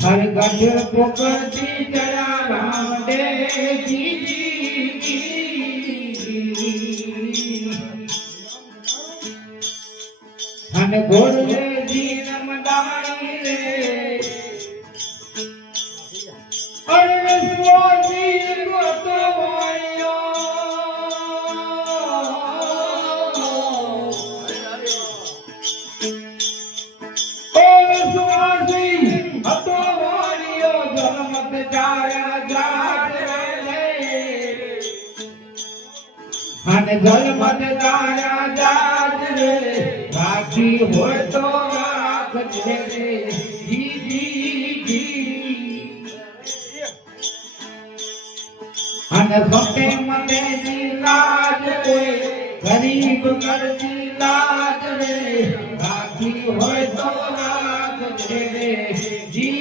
હર ગઢ પોકરતી જયા અને જલમત તારા જાત રે રાખી હોય તો રાખજે રે જી જી જી અને સોતે મને જી લાજ રે ગરીબ કરતી લાજ રે રાખી હોય તો રાખજે રે જી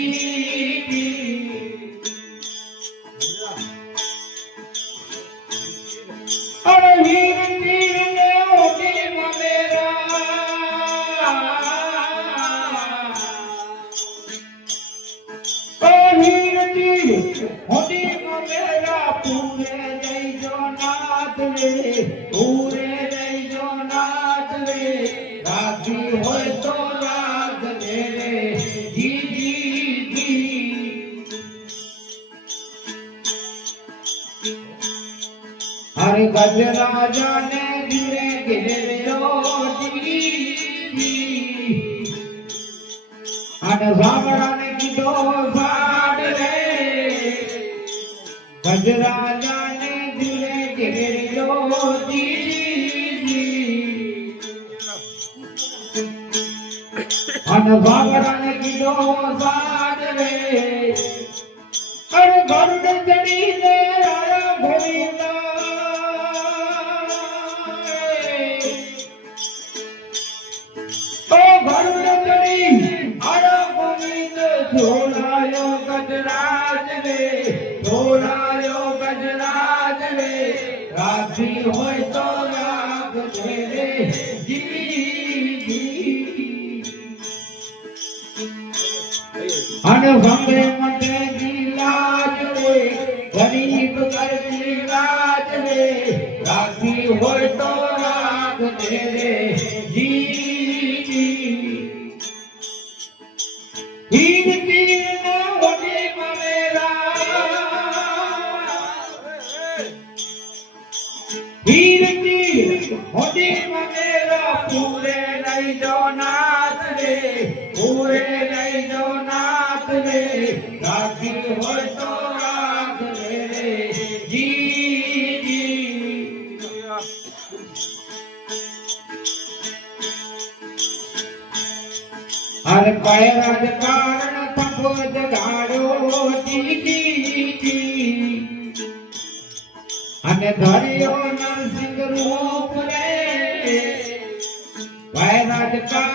ઓડી મમેરા પૂરે જઈ જો નાથ રે પૂરે જઈ નાથ રે રાખી હોય તો રાખજે રે જી જી જી હરે ને ધીરે ધીરે અને સાંભળા. ને કીધો ગજરાજા ને ધીરે ઘેરો જી અને સાંભળા ને કીધો રે અરે ગરુડ ચડીને ભંગે મને લાજ રે ગરીબ કરતી લાજ રે રાખી હોય તો રાખજે રે જી જી હીર ને વડી મમેરા હીર તીર વડી મમેરા પૂરે લઈ જો નાથ રે પૂરે લઈ જો હર પૈરાજ કારણ તપો જગાડો જી અને ધર્યો નરસિંહ રૂપ રે પૈરાજ કારણ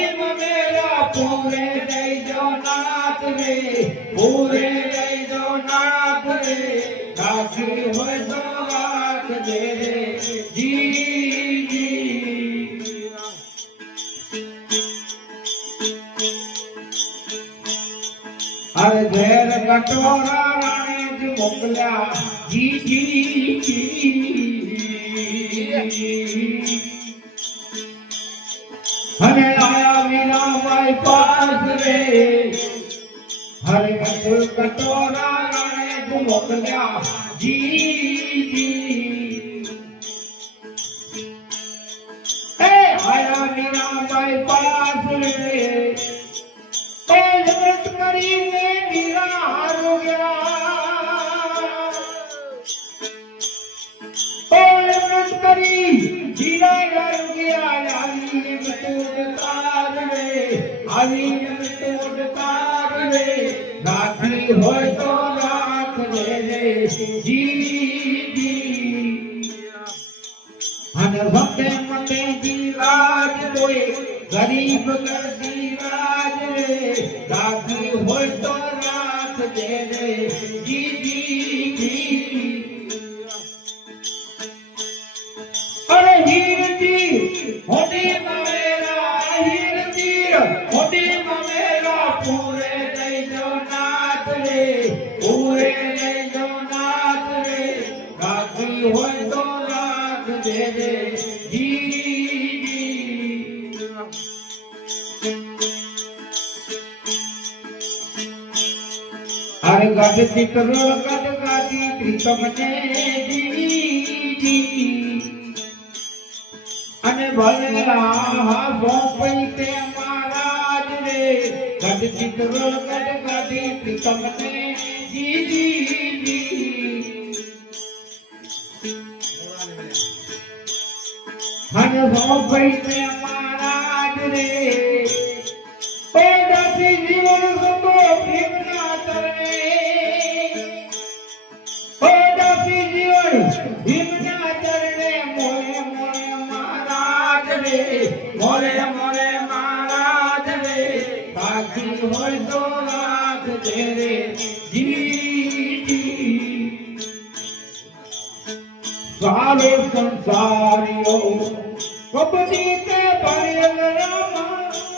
ભીમ મેરા પૂરે જઈ જો નાથ રે પૂરે જઈ જો નાથ રે, રાખી હોય તો રાખ દે જી જી કટોરા રાણે જ મોકલ્યા જી અને કટોરા રાણે મોકલ્યા આયા મીરાબાઈ પાસ રે. એ જગત કરીને મીરા હારો ગયા ایں توڑتاں نے رات ہو تو رات جرے سینجی جی ہن અરે ગઢ ચિત્રો ગઢ ગાદી પ્રીતમ ને જી અને ભલે આહા તે મહારાજ રે ગઢ ચિત્રો ગઢ ગાદી પ્રીતમ ને જી જી અને સોંપઈ તે હોય તો રાખજે રે સારો સંસારીઓ કે ભરે